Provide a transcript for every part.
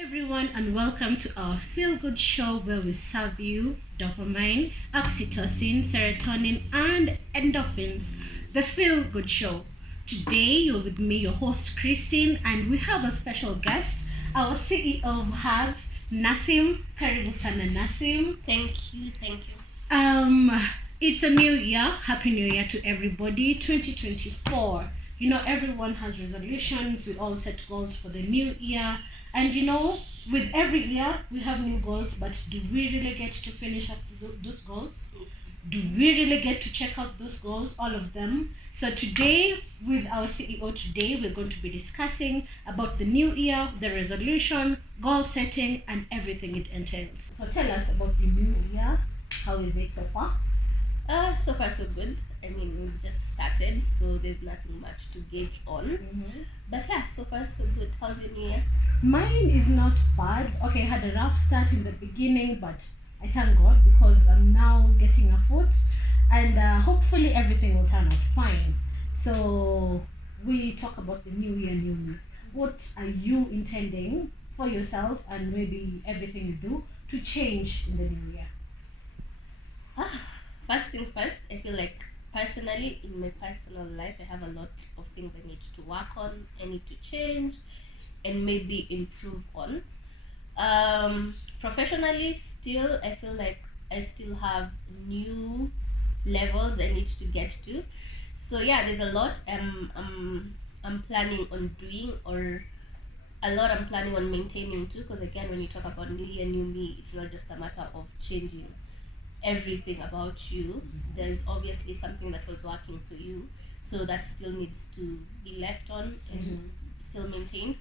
Everyone, and welcome to our feel good show where we serve you dopamine, oxytocin, serotonin, and endorphins. The feel good show. Today, you're with me, your host Christine, and we have a special guest, our CEO of Hugs, Nassim. Karibu sana, Nassim. Thank you. Um, it's a new year. Happy New Year to everybody. 2024. Everyone has resolutions. We all set goals for the new year. And with every year, we have new goals. But do we really get to finish up those goals? Do we really get to check out those goals, all of them? So today, with our CEO today, we're going to be discussing about the new year, the resolution, goal setting, and everything it entails. So tell us about the new year. How is it so far? So far so good. I mean, we just started, so there's nothing much to gauge on. But yeah, so far so good. How's your new year? Mine is not bad. Okay, I had a rough start in the beginning, but I thank God because I'm now getting a foot, and hopefully everything will turn out fine. So we talk about the new year, new me. What are you intending for yourself and maybe everything you do to change in the new year? First things first, I feel like personally, in my personal life, I have a lot of things I need to work on, I need to change, and maybe improve on. Professionally, still, I feel like I still have new levels I need to get to. So yeah, there's a lot I'm planning on doing, or a lot I'm planning on maintaining too. Because again, when you talk about new year, new me, it's not just a matter of changing everything about you. There's obviously something that was working for you, so that still needs to be left on and still maintained.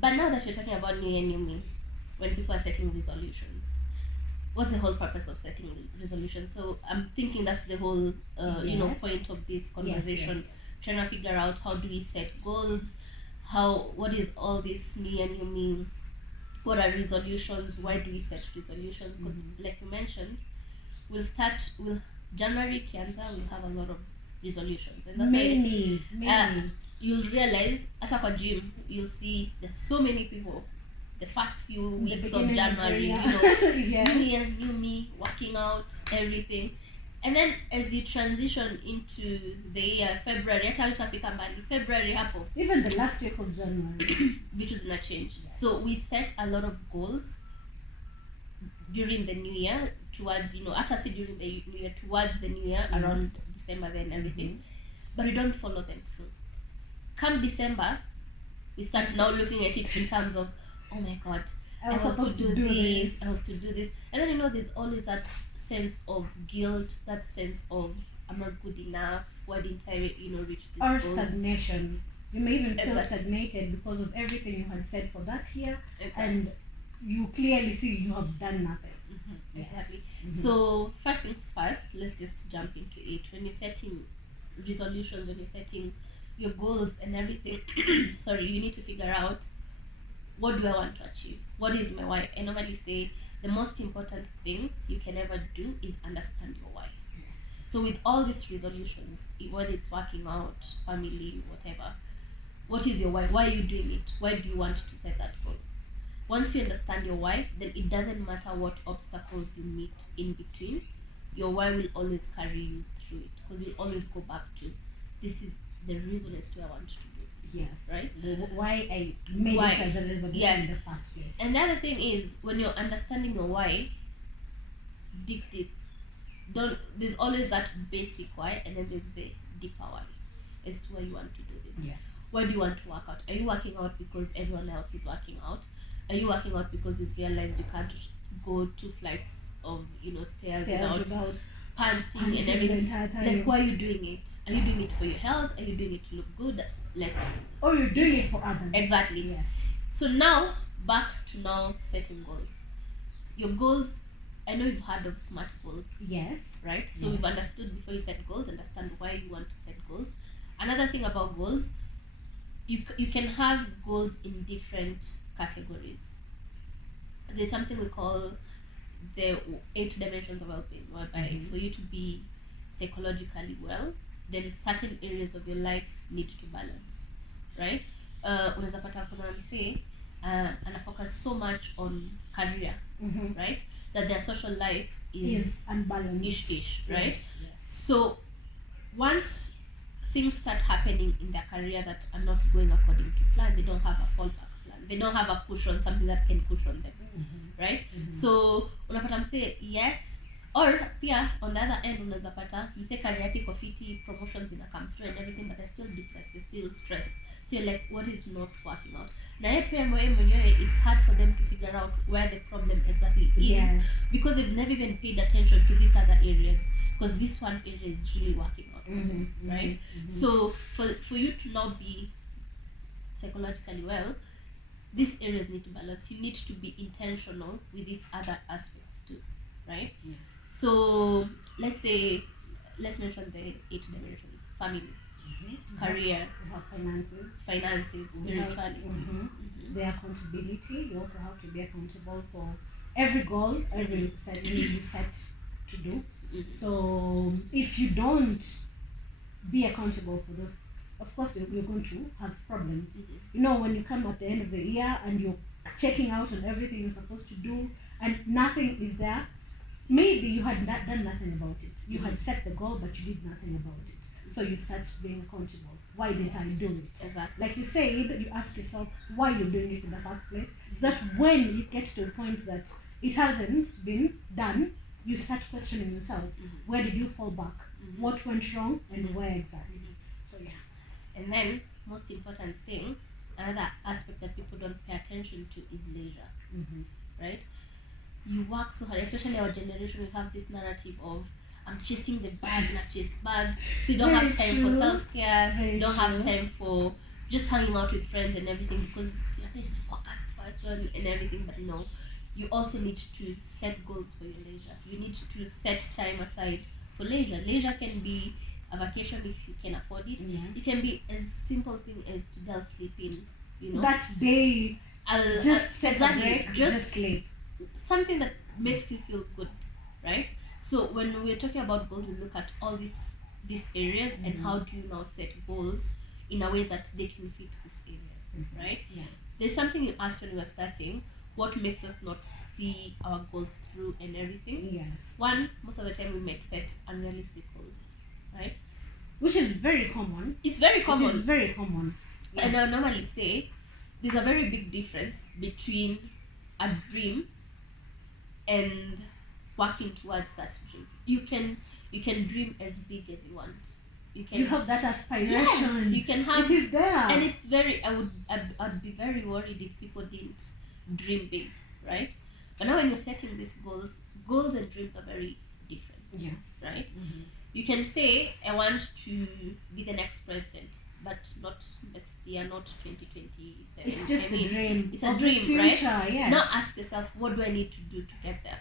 But now that you're talking about new year, new me, when people are setting resolutions, what's the whole purpose of setting resolutions? So I'm thinking that's the whole Yes. point of this conversation. Yes. Trying to figure out how do we set goals, what is all this new year, new me, what are resolutions, why do we set resolutions? Because like you mentioned, with January Kianza, we'll have a lot of resolutions, and that's Many. you'll realize at a gym, you'll see there's so many people the first few In the weeks of beginning January, Yes. new year, new me, working out, everything. And then as you transition into the year, February, hata utafika mbali, February hapo, Even the last week of January. which is not change. Yes. So we set a lot of goals during the new year towards, after say during the new year, towards the new year, around December then everything. But we don't follow them through. Come December, we start now looking at it in terms of, oh my God, I was supposed to do this, I was to do this. And then there's always that sense of guilt, that sense of I'm not good enough, why didn't I reach this Or goal? stagnation. You may even feel Exactly. stagnated because of everything you had said for that year, Exactly. and you clearly see you have done nothing. Exactly. So first things first, let's just jump into it. When you're setting resolutions, when you're setting your goals and everything, sorry, you need to figure out, what do I want to achieve? What is my why? I normally say the most important thing you can ever do is understand your why. Yes. So with all these resolutions, whether it's working out, family, whatever, what is your why? Why are you doing it? Why do you want to set that goal? Once you understand your why, then it doesn't matter what obstacles you meet in between. Your why will always carry you through it, because you'll always go back to, this is the reason as to I want to do this. Yes. Right? Why I made Why? it as a resolution Yes. in the first place. And the other thing is, when you're understanding your why, dig deep. There's always that basic why, and then there's the deeper why as to why you want to do this. Yes. Why do you want to work out? Are you working out because everyone else is working out? Are you working out because you've realized you can't go 2 flights of stairs without panting and everything? The entire time. Like, why are you doing it? Are you doing it for your health? Are you doing it to look good? Like, or you're doing it for others. Exactly. Yes. So now, back to now setting goals. Your goals, I know you've heard of SMART goals. Yes. Right? So Yes. we've understood before you set goals, understand why you want to set goals. Another thing about goals, you can have goals in different categories. There's something we call the 8 dimensions of well-being, whereby for you to be psychologically well, then certain areas of your life need to balance, right? Unaweza pata kuna msee ana focus so much on career, right, that their social life Is unbalanced. ish, right? Yes, yes. So once things start happening in their career that are not going according to plan, they don't have a fallback plan, they don't have a cushion, something that can cushion them, right? So unapata mse, yes, or pia on the other end unaweza pata mse career yake iko fiti, promotions ina come through and everything, but they're still depressed, they're still stressed. So you're like, what is not working out? Na yeye pia mwenyewe, it's hard for them to figure out where the problem exactly is, Yes. because they've never even paid attention to these other areas, because this one area is really working out for them, right? So for you to now be psychologically well, these areas need to balance. You need to be intentional with these other aspects too, right? Yeah. So let's mention the 8 dimensions: family, career, You have finances. finances, We have- spirituality. The accountability. You also have to be accountable for every goal, every set you set to do. So if you don't be accountable for those, of course you're going to have problems. You know, when you come at the end of the year and you're checking out on everything you're supposed to do and nothing is there, maybe you had not done nothing about it. You had set the goal but you did nothing about it. So you start being accountable. Why didn't I do it? Exactly. Like you said, you ask yourself why you're doing it in the first place. So that when you get to a point that it hasn't been done, you start questioning yourself. Where did you fall back? What went wrong and where exactly? So yeah. And then, most important thing, another aspect that people don't pay attention to is leisure, right? You work so hard, especially our generation, we have this narrative of I'm chasing the bag, not chase bag. So you don't Very have time true. for self-care, Very you don't have true. time for just hanging out with friends and everything, because you're this focused person and everything. But no, you also need to set goals for your leisure. You need to set time aside for leisure. Leisure can be a vacation if you can afford it. Yes. It can be as simple thing as to just sleep in, you know. That day, just take a break, just sleep. Something that makes you feel good, right? So when we're talking about goals, we look at all these areas and how do you now set goals in a way that they can fit these areas, right? Yeah. There's something you asked when we were starting, what makes us not see our goals through and everything. Yes. One, most of the time we might set unrealistic goals, right? Which is very common. It's very common. Which is very common. Yes. And I normally say there's a very big difference between a dream and working towards that dream. You can dream as big as you want. You have that aspiration. Yes, you can have. It is there. And it's very. I'd be very worried if people didn't dream big, right? But now when you're setting these goals and dreams are very different. Yes. Right. You can say I want to be the next president, but not next year, not 2027. It's just a dream. It's a of dream, the future, right? Yes. Now ask yourself, what do I need to do to get there,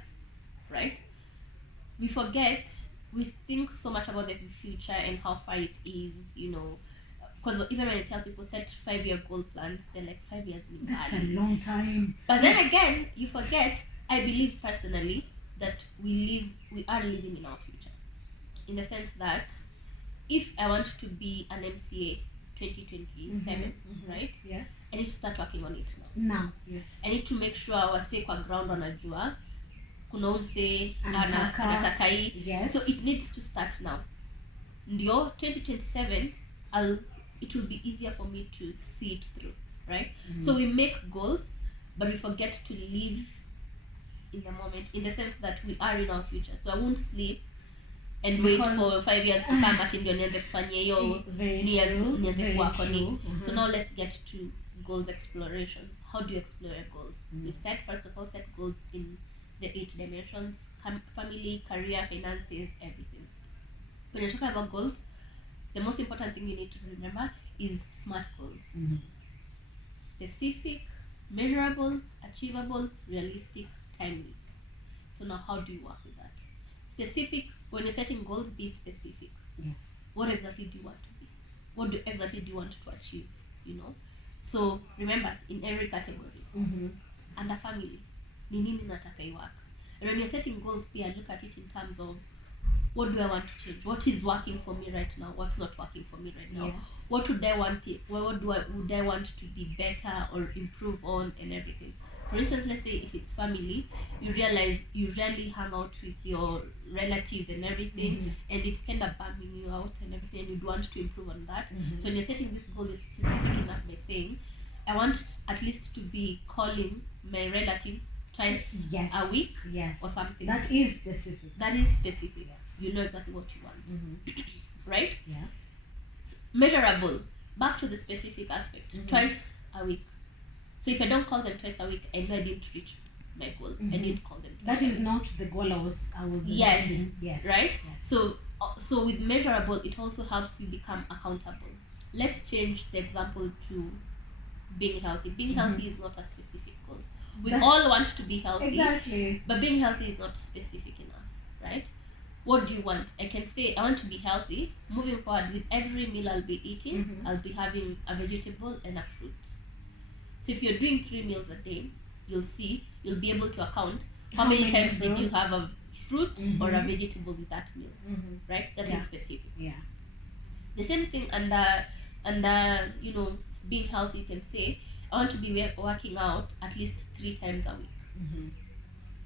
right? We forget. We think so much about the future and how far it is, you know. Because even when I tell people set 5-year goal plans, they're like 5 years. That's a long time. But then again, you forget. I believe personally that we are living in our future, in the sense that if I want to be an MCA 2027, right? Yes. I need to start working on it now. Now, yes. I need to make sure wase kwa ground wanajua kuna umse Anataka. hii. Yes. So it needs to start now. Ndio 2027 it will be easier for me to see it through, right? So we make goals, but we forget to live in the moment, in the sense that we are in our future. So I won't sleep and wait for 5 years to come ati ndio nianze kufanya hiyo Very nianze true. nianze Very work on it. true. So now let's get to goals explorations. How do you explore your goals? We've said, first of all, set goals in the 8 dimensions: family, career, finances, everything. When you're talking about goals, the most important thing you need to remember is SMART goals. Specific, measurable, achievable, realistic, timely. So now how do you work with that? Specific, when you're setting goals, be specific. Yes. What exactly do you want to be? What exactly do you want to achieve? You know? So remember, in every category, under family, ni nini nataka iwork. And when you're setting goals, look at it in terms of what do I want to change? What is working for me right now? What's not working for me right now? Yes. What would I want? Would I want to be better or improve on and everything? For instance, let's say if it's family, you realize you rarely hang out with your relatives and everything, and it's kind of bumming you out and everything, and you'd want to improve on that. So when you're setting this goal, you're specific enough by saying, I want at least to be calling my relatives twice Yes. a week Yes. or something. That is specific. That is specific. Yes. You know exactly what you want, right? Yeah. Measurable. Back to the specific aspect. Twice a week. So if I don't call them twice a week, I know I didn't reach my goal. I didn't call them twice. That is not the goal I was Yes. intending. Yes. Right? Yes. So with measurable, it also helps you become accountable. Let's change the example to being healthy. Being healthy is not a specific goal. We all want to be healthy. Exactly. But being healthy is not specific enough, right? What do you want? I can say I want to be healthy. Moving forward, with every meal I'll be eating, I'll be having a vegetable and a fruit. So if you're doing 3 meals a day, you'll be able to account how many times did you have a fruit or a vegetable with that meal, right? That is specific. Yeah. The same thing under being healthy, you can say I want to be working out at least 3 times a week,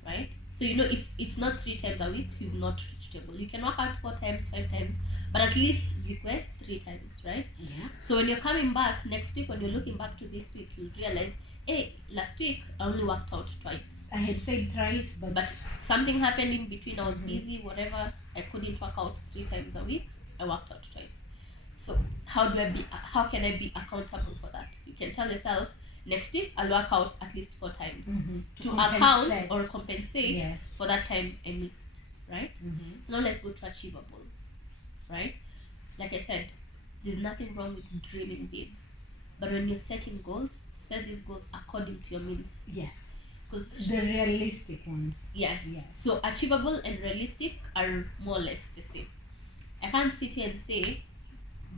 right? So if it's not 3 times a week, you've not reached your goal. You can work out 4 times, 5 times, but at least zikwe 3 times, right? Yeah. So when you're coming back next week, when you're looking back to this week, you'll realize, hey, last week I only worked out twice. I had said thrice, but something happened in between. I was busy, whatever. I couldn't work out 3 times a week. I worked out twice. So how can I be accountable for that? You can tell yourself, next week I'll work out at least 4 times to account or compensate for that time I missed, right? So now let's go to achievable, right? Like I said, there's nothing wrong with dreaming big, but when you're setting goals, set these goals according to your means. Yes. Because the realistic ones. Yes. Yes. So achievable and realistic are more or less the same. I can't sit here and say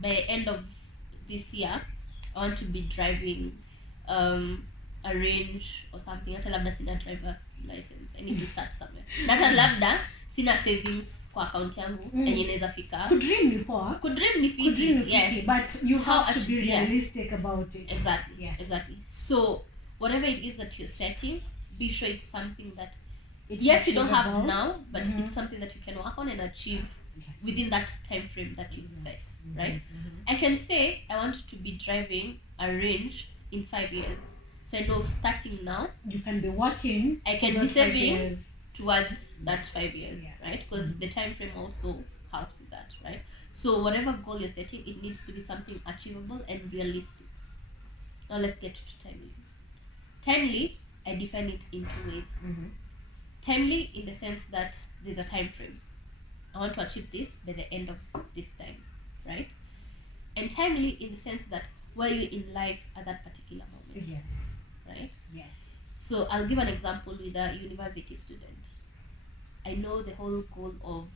by end of this year I want to be driving a range or something. Hata labda sina driver's license. I need to start somewhere. Hata labda sina savings kwa account yangu yenye inaweza fika. Kudream ni poa. Kudream ni fiti. Yes. But you have to be realistic about it. Exactly. Yes. Exactly. So whatever it is that you're setting, be sure it's something that It's you don't have achievable. now, but it's something that you can work on and achieve within that time frame that you've set, right? I can say I want to be driving a range in 5 years. So I know starting now, you can be working. I can for be those 5 saving years. towards that 5 years, Yes. right? Because the time frame also helps with that, right? So whatever goal you're setting, it needs to be something achievable and realistic. Now let's get to timely. Timely, I define it in 2 ways. Timely in the sense that there's a time frame. I want to achieve this by the end of this time, right? And timely in the sense that where you're in life at that particular moment, Yes. right? Yes. So I'll give an example with a university student. I know the whole goal of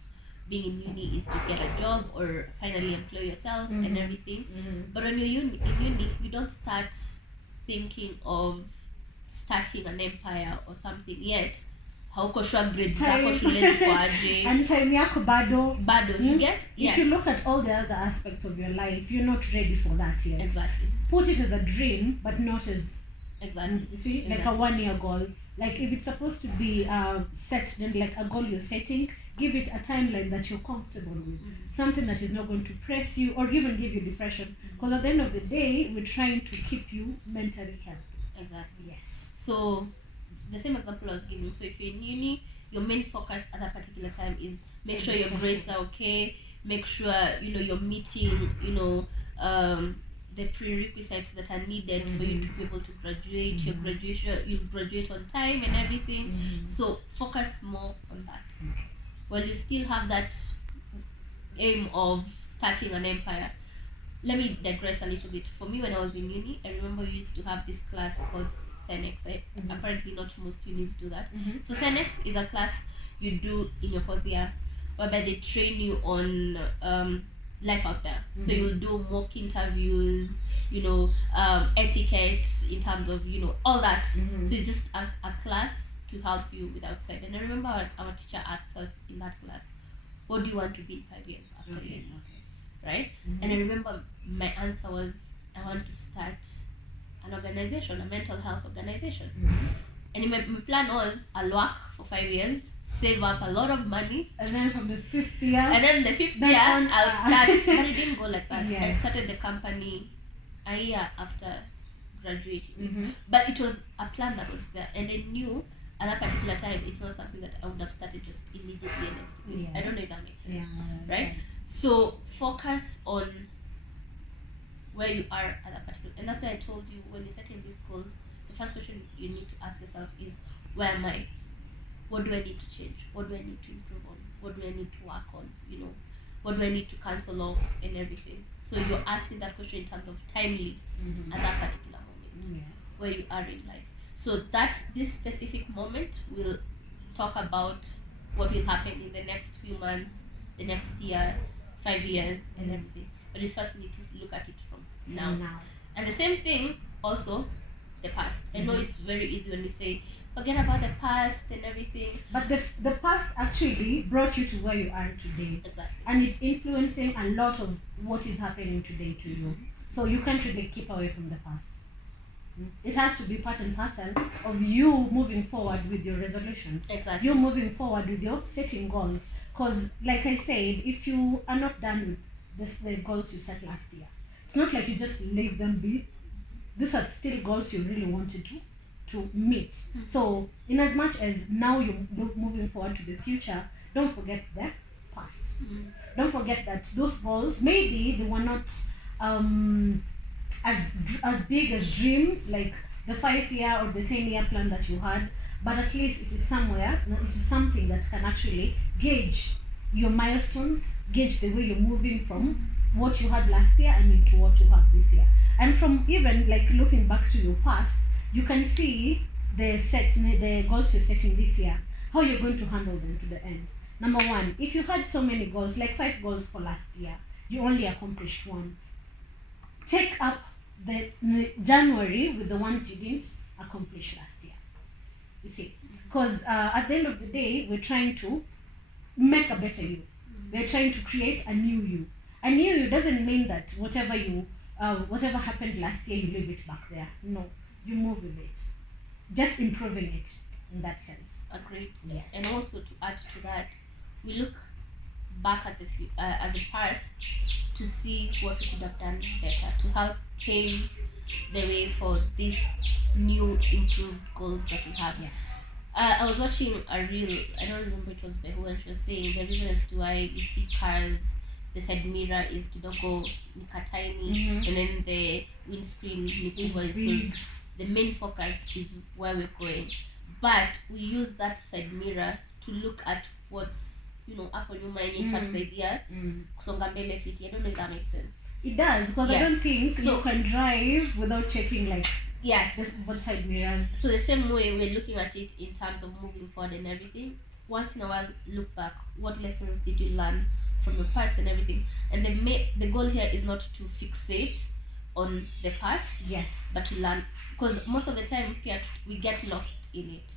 being in uni is to get a job or finally employ yourself and everything. But when you're in uni, you don't start thinking of starting an empire or something yet. Hauko sure grades zako shule ziko aje. And time yako bado. You get? Yes. If you look at all the other aspects of your life, you're not ready for that yet. Exactly. Put it as a dream, but not as Exactly. you see, like a 1 year goal. Like if it's supposed to be set, then like a goal you're setting, give it a timeline that you're comfortable with. Something that is not going to press you or even give you depression. Because at the end of the day, we're trying to keep you mentally healthy. Exactly. Yes. So the same example I was giving. So if you're in uni, your main focus at that particular time is make sure your grades are okay, make sure you're meeting the prerequisites that are needed for you to be able to graduate. Your graduation, you'll graduate on time and everything. So focus more on that. While you still have that aim of starting an empire. Let me digress a little bit. For me, when I was in uni, I remember we used to have this class called Senex. Apparently not most unis do that. So Senex is a class you do in your 4th year whereby they train you on life out there. So you'll do mock interviews, etiquette in terms of all that. So it's just a class to help you with outside. And I remember our teacher asked us in that class, what do you want to be in 5 years after Okay. uni? Okay. Right? Mhm. And I remember my answer was, I want to start an organization, a mental health organization. Mhm. And my plan was, I'll work for 5 years, save up a lot of money, And then from the 5th year, and then the 5th Then year, on- I'll start. But it didn't go like that. I Yes. started the company a year after graduating. Mhm. But it was a plan that was there, and I knew at that particular time it's not something that I would have started just immediately and everything. I don't know if that makes sense. Yeah. Right? So focus on where you are at that particular, and that's why I told you, when you're setting these goals, the first question you need to ask yourself is, where am I? What do I need to change? What do I need to improve on? What do I need to work on? What do I need to cancel off and everything? So you're asking that question in terms of timely Mhm. at that particular moment Yes. where you are in life. So that this specific moment will talk about what will happen in the next few months, the next year, 5 years, and everything. But you first need to look at it from now. And the same thing also the past. I know it's very easy when you say forget about the past and everything. But the past actually brought you to where you are today. Exactly. And it's influencing a lot of what is happening today to you. So you can't really keep away from the past. It has to be part and parcel of you moving forward with your resolutions. Exactly. You moving forward with your setting goals. Because, like I said, if you are not done with the goals you set last year, it's not like you just leave them be. These are still goals you really wanted to meet. So, in as much as now you're moving forward to the future, don't forget the past. Don't forget that those goals, maybe they were not as big as dreams, like the 5 year or the 10 year plan that you had, but at least it is somewhere, it is something that can actually gauge your milestones, gauge the way you're moving from what you had last year and into what you have this year. And from even like looking back to your past, you can see the goals you're setting this year, how you're going to handle them to the end. Number one, if you had so many goals, like 5 goals for last year, you only accomplished one. Take up the January with the ones you didn't accomplish last year. You see, because at the end of the day, we're trying to make a better you. We're trying to create a new you. A new you doesn't mean that whatever happened last year, you leave it back there. No, you move with it, just improving it in that sense. Agreed. Yes. And also to add to that, we look back at the past to see what we could have done better to help pave the way for these new improved goals that we have. Yes. I was watching a reel, I don't remember it was by who, and she was saying the reason as to why you see cars, the side mirror is kidogo nika tiny, and then the windscreen ni kubwa is because the main focus is where we're going. But we use that side mirror to look at what's hapo nyuma yenye itatusaidia kusonga mbele fiti. I don't know if that makes sense. It does, because I Yes. don't think So- you can drive without checking like Yes. both side mirrors. So the same way we're looking at it in terms of moving forward and everything. Once in a while, look back. What lessons did you learn from your past and everything? And the goal here is not to fixate on the past, Yes. but to learn. Because most of the time, we get lost in it.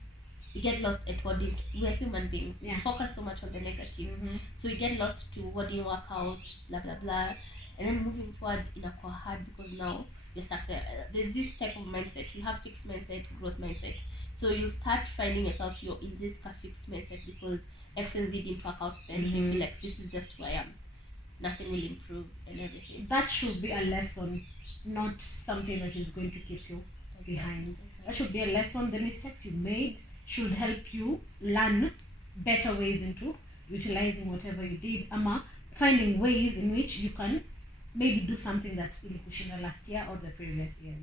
We get lost at what did. We're human beings. Yeah. We focus so much on the negative. So we get lost to what didn't work out, blah blah blah, and then moving forward inakuwa hard because now you're stuck there. There's this type of mindset. You have fixed mindset, growth mindset. So you start finding yourself you're in this fixed mindset because X and Z didn't work out then. So you feel like this is just who I am. Nothing will improve and everything. That should be a lesson, not something that is going to keep you behind. That should be a lesson. The mistakes you made should help you learn better ways into utilizing whatever you did, ama finding ways in which you can maybe do something that ilikushinda last year or the previous years.